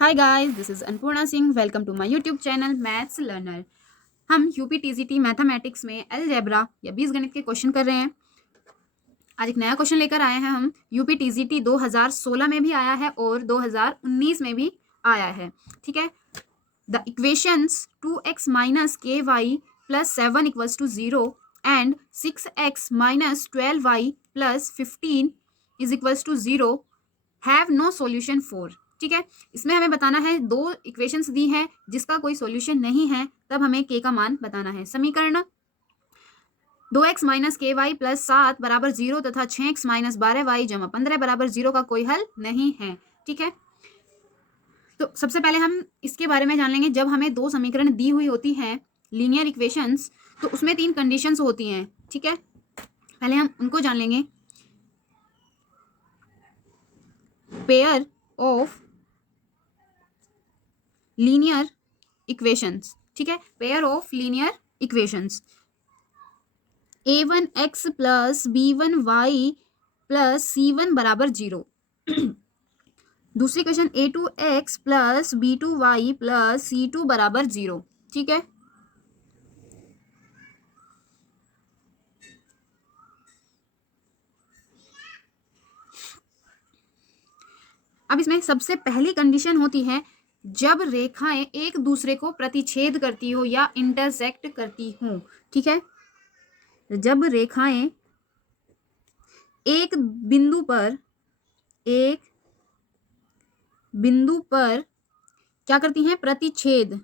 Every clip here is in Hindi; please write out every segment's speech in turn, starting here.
Hi guys, this is Annapurna Singh. Welcome to my YouTube channel maths learner. हम यूपी टीजीटी मैथमेटिक्स में अलजेब्रा या बीजगणित के क्वेश्चन कर रहे हैं। आज एक नया क्वेश्चन लेकर आए हैं हम। यूपी टीजीटी 2016 में भी आया है और 2019 में भी आया है। ठीक है। The equations 2x minus k y plus 7 equals to 0 and 6x minus 12y plus 15 is equals to 0 have no solution for. ठीक है। इसमें हमें बताना है दो इक्वेशंस दी है जिसका कोई सॉल्यूशन नहीं है, तब हमें के का मान बताना है। समीकरण 2x minus k y plus 7 बराबर 0 तथा 6x माइनस 12y जमा 15 बराबर 0 का कोई हल नहीं है। ठीक है। तो सबसे पहले हम इसके बारे में जान लेंगे। जब हमें दो समीकरण दी हुई होती हैं, लीनियर इक्वेशंस, तो उसमें तीन कंडीशंस होती हैं। ठीक है। पहले हम उनको जान लेंगे। Pair of linear equations. ठीक है। Pair of linear equations a1x plus b1y plus c1 बराबर 0। दूसरी question a2x plus b2y plus c2 बराबर 0। ठीक है। अब इसमें सबसे पहली कंडीशन होती है जब रेखाएं एक दूसरे को प्रतिच्छेद करती हो या इंटरसेक्ट करती हो। ठीक है। जब रेखाएं एक बिंदु पर एक बिंदु पर क्या करती हैं? प्रतिच्छेद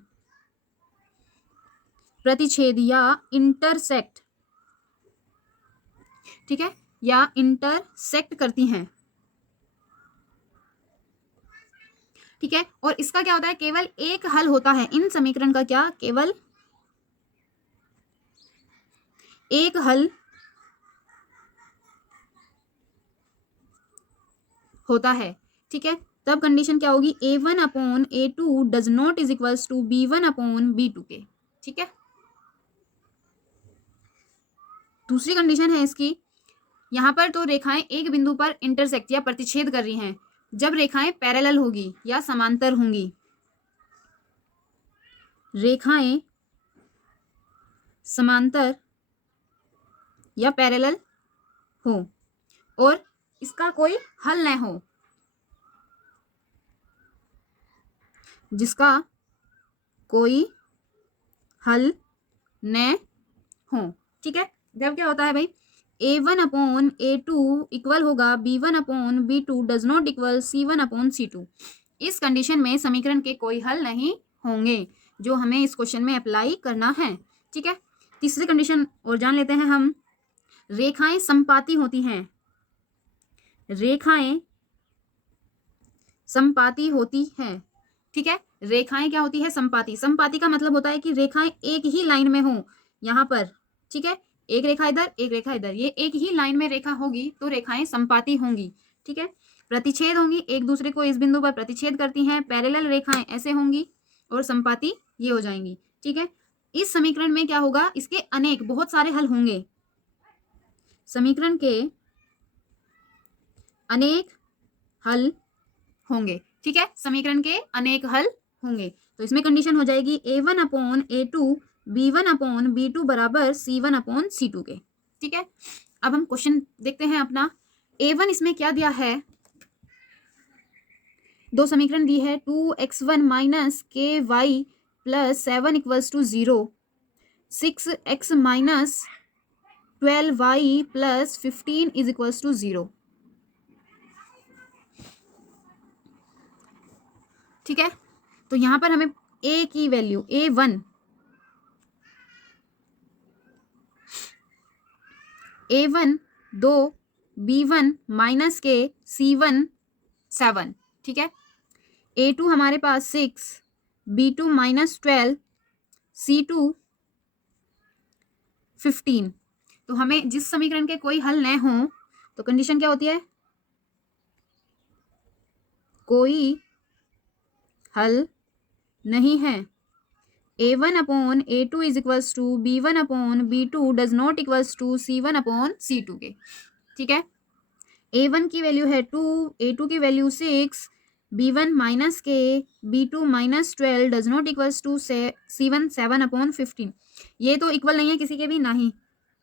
प्रतिच्छेद या इंटरसेक्ट। ठीक है। या इंटरसेक्ट करती हैं। ठीक है। और इसका क्या होता है? केवल एक हल होता है इन समीकरण का। क्या? केवल एक हल होता है। ठीक है। तब कंडीशन क्या होगी? a1 upon a2 does not is equals to b1 upon b2 के। ठीक है। दूसरी कंडीशन है इसकी, यहां पर तो रेखाएं एक बिंदु पर इंटरसेक्ट या प्रतिच्छेद कर रही हैं जब रेखाएं पैरेलल होगी या समांतर होंगी। रेखाएं समांतर या पैरेलल हो और इसका कोई हल न हो, जिसका कोई हल न हो। ठीक है। जब क्या होता है भाई? a1 अपॉन a2 इक्वल होगा b1 upon b2 does not equal c1 upon c2। इस कंडीशन में समीकरण के कोई हल नहीं होंगे, जो हमें इस क्वेश्चन में अप्लाई करना है। ठीक है। तीसरी कंडीशन और जान लेते हैं हम। रेखाएं संपाती होती हैं। रेखाएं संपाती होती हैं। ठीक है। रेखाएं क्या होती है? संपाती। संपाती का मतलब होता है कि रेखाएं एक ही लाइन में हो यहां पर। ठीक है। एक रेखा इधर, एक रेखा इधर, ये एक ही लाइन में रेखा होगी तो रेखाएं संपाती होंगी। ठीक है। प्रतिच्छेद होंगी, एक दूसरे को इस बिंदु पर प्रतिच्छेद करती हैं। पैरेलल रेखाएं ऐसे होंगी और संपाती ये हो जाएंगी। ठीक है। इस समीकरण में क्या होगा? इसके अनेक, बहुत सारे हल होंगे। समीकरण के अनेक हल होंगे। ठीक है। समीकरण के अनेक हल होंगे। तो इसमें कंडीशन हो जाएगी a1 upon a2 b1 upon b2 बराबर c1 अपॉन c2 के। ठीक है। अब हम क्वेश्चन देखते हैं अपना। a1 इसमें क्या दिया है? दो समीकरण दी है 2x1 minus k y plus 7 equals to 0, 6x minus 12y plus 15 is equals to 0। ठीक है। तो यहां पर हमें a की वैल्यू a1 2, b1 माइनस के c1 7। ठीक है। a2 हमारे पास 6, b2 माइनस 12, c2 15। तो हमें जिस समीकरण के कोई हल न हो तो कंडीशन क्या होती है? कोई हल नहीं है। a1 upon a2 is equals to b1 upon b2 does not equals to c1 upon c2 के। ठीक है। a1 की वैल्यू है 2, a2 की value 6, B1 minus k B2 minus 12 does not equals to C1 7/15। ये तो इक्वल नहीं है किसी के भी, ना ही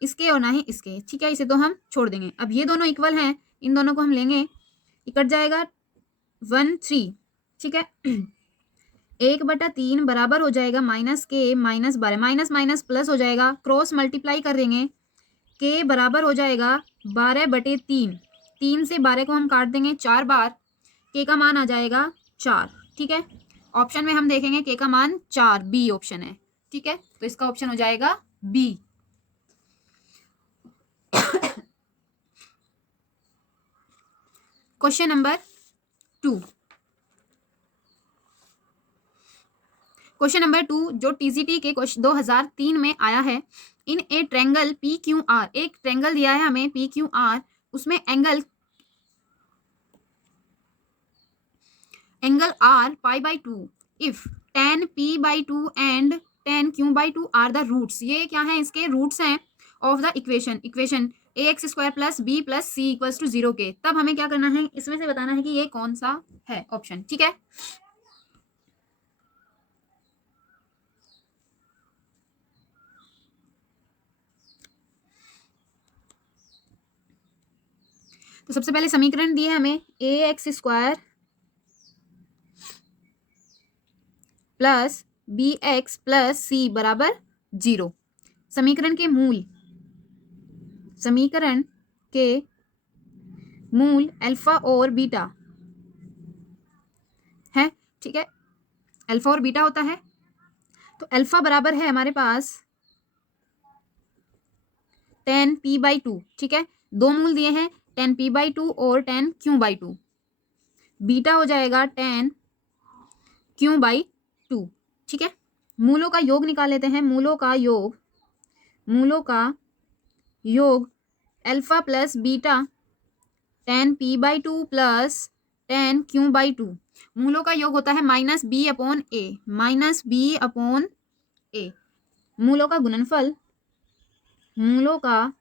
इसके और ना ही इसके, ठीक है, इसे तो हम छोड़ देंगे। अब ये दोनों इक्वल हैं, इन दोनों को हम लेंगे, कट जाएगा 1 3, ठीक है। 1/3 बराबर हो जाएगा माइनस के माइनस 12, माइनस माइनस प्लस हो जाएगा, क्रॉस मल्टीप्लाई कर देंगे, के बराबर हो जाएगा 12/3, 3 से 12 को हम काट देंगे 4 बार, के का मान आ जाएगा 4, ठीक है। ऑप्शन में हम देखेंगे के का मान 4, बी ऑप्शन है, ठीक है, तो इसका ऑप्शन हो जाएगा B. Question number 2, question number 2 जो टीजीटी के 2003 में आया है। In a triangle P Q R, एक ट्रेंगल दिया है हमें पी क्यू आर, उसमें angle are π/2 if tan p/2 and tan q/2 are the roots. ये क्या है, इसके रूट्स हैं of the equation ax² plus b plus c equals to 0 के। तब हमें क्या करना है, इसमें से बताना है कि ये कौन सा है ऑप्शन, ठीक है। तो सबसे पहले समीकरण दिए हमें ax² plus bx plus c बराबर 0। समीकरण के मूल अल्फा और बीटा है, ठीक है, अल्फा और बीटा होता है। तो अल्फा बराबर है हमारे पास tan p/2, ठीक है, दो मूल दिए हैं tan p/2 और tan q/2। बीटा हो जाएगा tan q/2, ठीक है। मूलों का योग निकाल लेते हैं, मूलों का योग alpha plus beta tan p/2 plus tan q/2, मूलों का योग होता है -b/a, मूलों का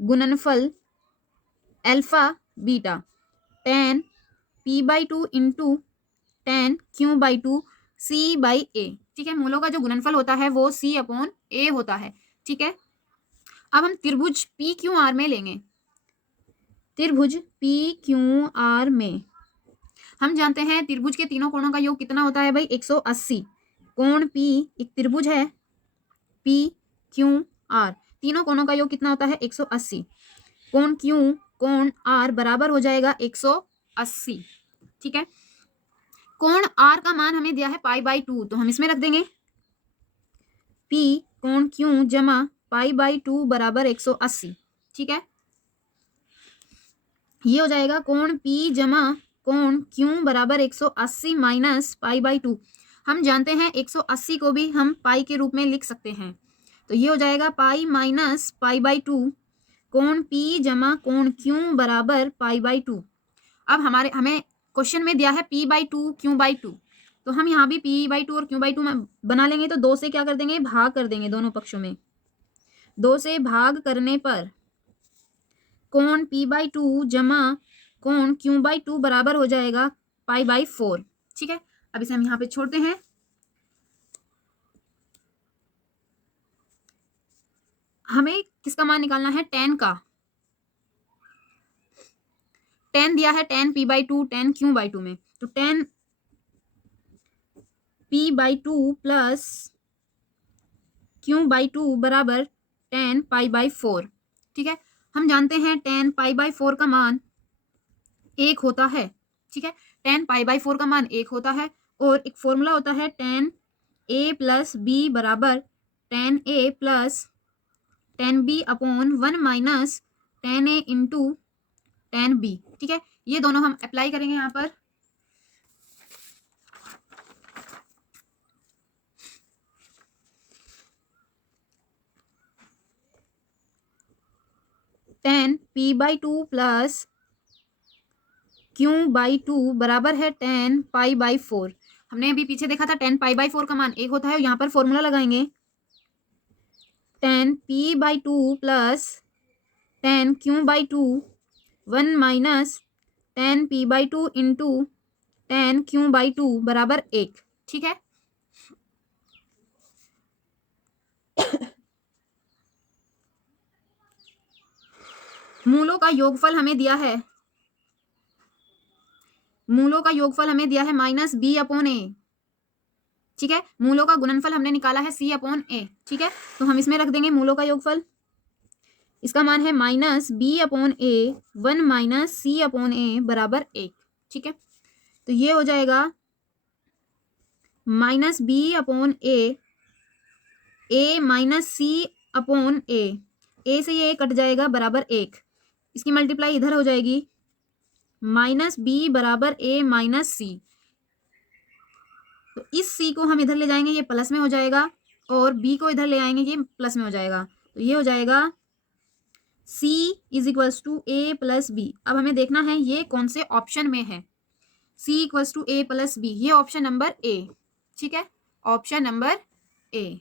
गुणनफल alpha beta tan p/2 into tan q/2 c/a, ठीक है। मूलों का जो गुणनफल होता है वो c/a होता है, ठीक है। अब हम त्रिभुज पी क्यू आर में लेंगे, त्रिभुज पी क्यू आर में हम जानते हैं त्रिभुज के तीनों कोणों का योग कितना होता है भाई, 180। कोण पी एक त्रिभुज है पी क्यू आर, तीनों कोणों का योग कितना होता है 180। कोण क्यू कोण आर बराबर हो जाएगा 180, ठीक है। कोण आर का मान हमें दिया है π/2, तो हम इसमें रख देंगे पी कोण क्यू जमा π/2 बराबर 180, ठीक है। ये हो जाएगा कोण पी जमा कोण क्यू बराबर 180 माइनस π/2। हम जानते हैं 180 को भी हम पाई के रूप में लिख सकते हैं, तो ये हो जाएगा पाई माइनस π/2, कोण पी जमा कोण क्यू बराबर π/2। अब हमें क्वेश्चन में दिया है p/2 q/2, तो हम यहाँ भी p/2 और q/2 में बना लेंगे, तो 2 से क्या कर देंगे, भाग कर देंगे दोनों पक्षों में। 2 से भाग करने पर कोण p/2 जमा कोण q/2 बराबर हो जाएगा π/4, ठीक है। अब इसे हम यहाँ पे छोड़ते हैं। हमें किसका मान निकालना है, tan का। tan दिया है tan p/2 tan q/2 में, तो tan p/2 प्लस q/2 बराबर tan π/4, ठीक है। हम जानते हैं tan π/4 का मान 1 होता है, ठीक है, tan π/4 का मान 1 होता है, और एक फॉर्मूला होता है tan a प्लस b बराबर tan a plus tan b upon 1 minus tan a into tan b, ठीक है। ये दोनों हम अप्लाई करेंगे यहाँ पर। tan p/2 प्लस q/2 बराबर है tan π/4। हमने अभी पीछे देखा था tan π/4 का मान 1 होता है, यहाँ पर फॉर्मूला लगाएंगे tan p/2 plus tan q/2 1 minus 10p/2 into 10q/2 बराबर 1। ठीक है, मूलों का योगफल हमें दिया है, मूलों का योगफल हमें दिया है -b/a। ठीक है, मूलों का गुणनफल हमने निकाला है c/a। ठीक है, तो हम इसमें रख देंगे मूलों का योगफल, इसका मान है -b/a 1 - c/a बराबर 1। ठीक है, तो ये हो जाएगा -b/a a - c/a, a से ये कट जाएगा बराबर 1, इसकी मल्टीप्लाई इधर हो जाएगी -b बराबर a - c। तो इस c को हम इधर ले जाएंगे, ये प्लस में हो जाएगा, और b को इधर ले आएंगे, ये प्लस में हो जाएगा। तो ये हो जाएगा c = a + b। अब हमें देखना है ये कौन से ऑप्शन में है, c = a + b, ये ऑप्शन नंबर ए। ठीक है, ऑप्शन नंबर ए।